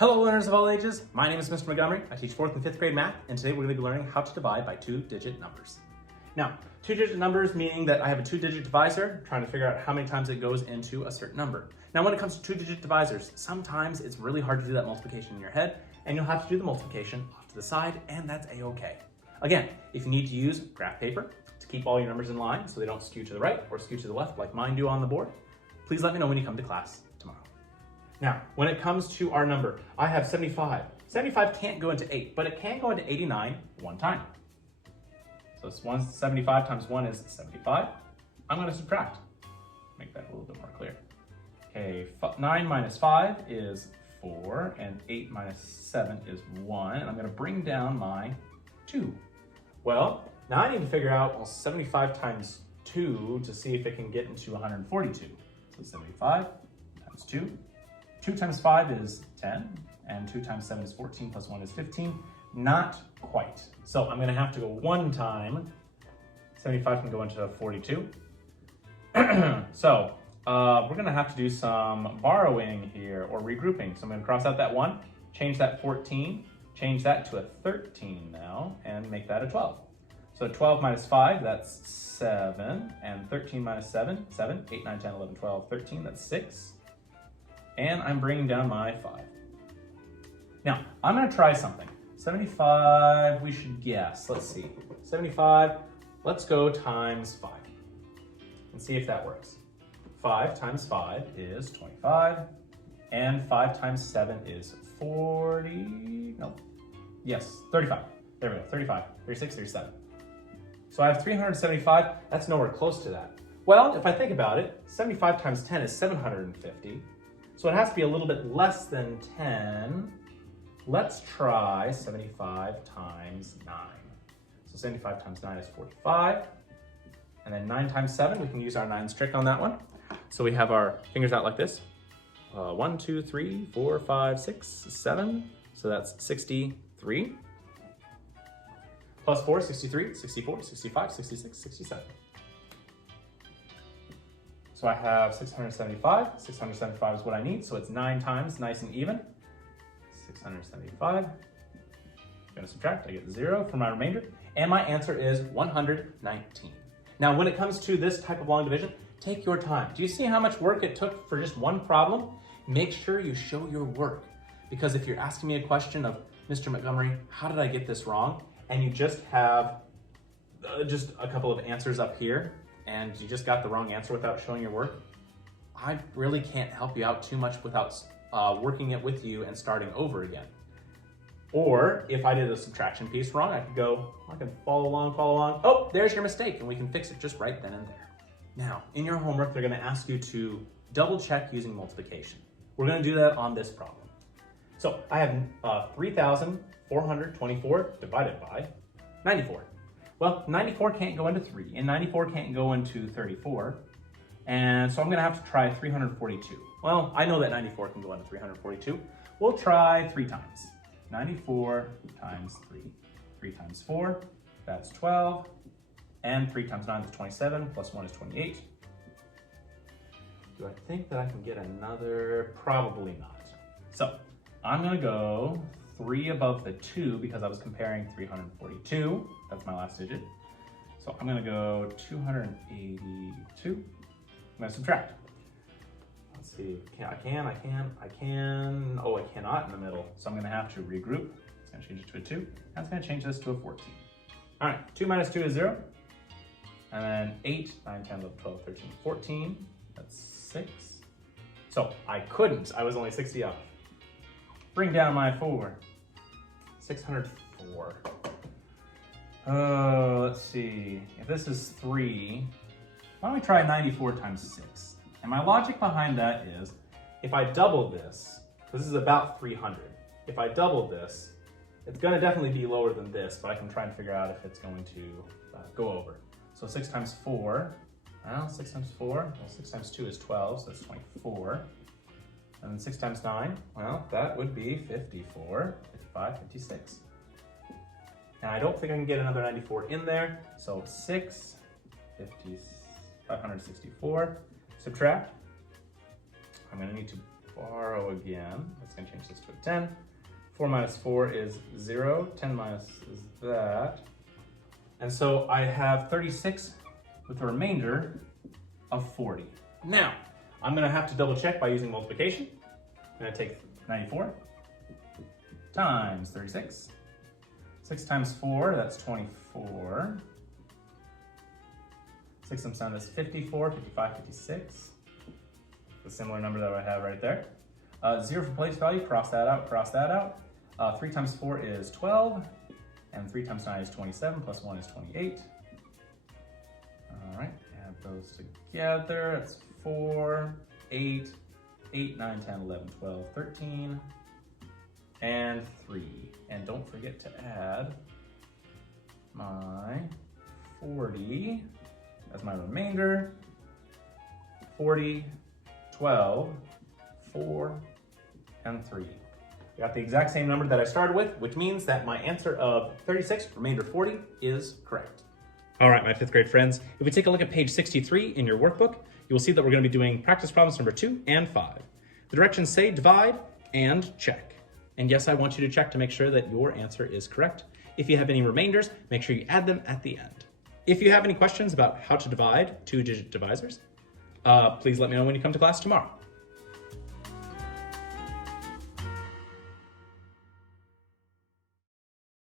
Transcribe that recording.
Hello learners of all ages, my name is Mr. Montgomery. I teach 4th and 5th grade math, and today we're going to be learning how to divide by two-digit numbers. Now, two-digit numbers meaning that I have a two-digit divisor, trying to figure out how many times it goes into a certain number. Now when it comes to two-digit divisors, sometimes it's really hard to do that multiplication in your head, and you'll have to do the multiplication off to the side, and that's a-okay. Again, if you need to use graph paper to keep all your numbers in line so they don't skew to the right or skew to the left like mine do on the board, please let me know when you come to class tomorrow. Now, when it comes to our number, I have 75. 75 can't go into 8, but it can go into 89 one time. So it's 75 times 1 is 75. I'm going to subtract. Make that a little bit more clear. Okay, 9 minus 5 is 4, and 8 minus 7 is 1, and I'm going to bring down my 2. Well, now I need to figure out 75 times 2 to see if it can get into 142. So 75 times 2. 2 times 5 is 10, and 2 times 7 is 14, plus 1 is 15. Not quite. So I'm going to have to go one time. 75 can go into 42. So we're going to have to do some borrowing here, or regrouping. So I'm going to cross out that 1, change that 14, change that to a 13 now, and make that a 12. So 12 minus 5, that's 7, and 13 minus 7, 7, 8, 9, 10, 11, 12, 13, that's 6. And I'm bringing down my 5. Now, I'm going to try something. 75, we should guess. Let's see. 75, let's go times 5 and see if that works. 5 times 5 is 25, and 5 times 7 is 40, nope. Yes, 35. There we go, 35, 36, 37. So I have 375, that's nowhere close to that. Well, if I think about it, 75 times 10 is 750. So it has to be a little bit less than 10. Let's try 75 times 9. So 75 times 9 is 45. And then 9 times 7, we can use our 9's trick on that one. So we have our fingers out like this. 1, 2, 3, 4, 5, 6, 7. So that's 63. Plus 4, 63, 64, 65, 66, 67. So I have 675. 675 is what I need, so it's 9 times, nice and even. 675. I'm going to subtract, I get 0 for my remainder, and my answer is 119. Now, when it comes to this type of long division, take your time. Do you see how much work it took for just one problem? Make sure you show your work, because if you're asking me a question of, Mr. Montgomery, how did I get this wrong? And you just have just a couple of answers up here, and you just got the wrong answer without showing your work, I really can't help you out too much without working it with you and starting over again. Or if I did a subtraction piece wrong, I could follow along. Oh, there's your mistake, and we can fix it just right then and there. Now, in your homework, they're going to ask you to double check using multiplication. We're going to do that on this problem. So I have 3,424 divided by 94. Well, 94 can't go into 3, and 94 can't go into 34, and so I'm going to have to try 342. Well, I know that 94 can go into 342. We'll try 3 times. 94 times 3. 3 times 4, that's 12, and 3 times 9 is 27, plus 1 is 28. Do I think that I can get another? Probably not. So I'm going to go 3 above the 2 because I was comparing 342. That's my last digit. So I'm going to go 282. I'm going to subtract. Let's see. I can. Oh, I cannot in the middle. So I'm going to have to regroup. It's going to change it to a 2. That's going to change this to a 14. All right. 2 minus 2 is 0. And then 8, 9, 10, 11, 12, 13, 14. That's 6. So I couldn't. I was only 60 off. Bring down my 4. 604. Let's see. If this is 3, why don't we try 94 times 6? And my logic behind that is, if I double this is about 300. If I double this, it's going to definitely be lower than this, but I can try and figure out if it's going to go over. So 6 times 4, well, 6 times 4, well, 6 times 2 is 12, so that's 24. And then 6 times 9, well, that would be 54, 55, 56. And I don't think I can get another 94 in there, so 6, 50, 564, subtract. I'm going to need to borrow again. That's gonna change this to a 10. 4 minus 4 is 0. 10 minus is that. And so I have 36 with a remainder of 40. Now, I'm gonna have to double check by using multiplication. I'm gonna take 94 times 36. 6 times 4, that's 24. 6 times 7 is 54, 55, 56. The similar number that I have right there. 0 for place value, cross that out, cross that out. 3 times 4 is 12, and 3 times 9 is 27, plus 1 is 28. All right, add those together. It's 4, 8, 8, 9, 10, 11, 12, 13, and 3. And don't forget to add my 40 as my remainder. 40, 12, 4, and 3. I got the exact same number that I started with, which means that my answer of 36, remainder 40, is correct. All right, my 5th grade friends, if we take a look at page 63 in your workbook, you will see that we're going to be doing practice problems number 2 and 5. The directions say divide and check. And yes, I want you to check to make sure that your answer is correct. If you have any remainders, make sure you add them at the end. If you have any questions about how to divide 2-digit divisors, please let me know when you come to class tomorrow.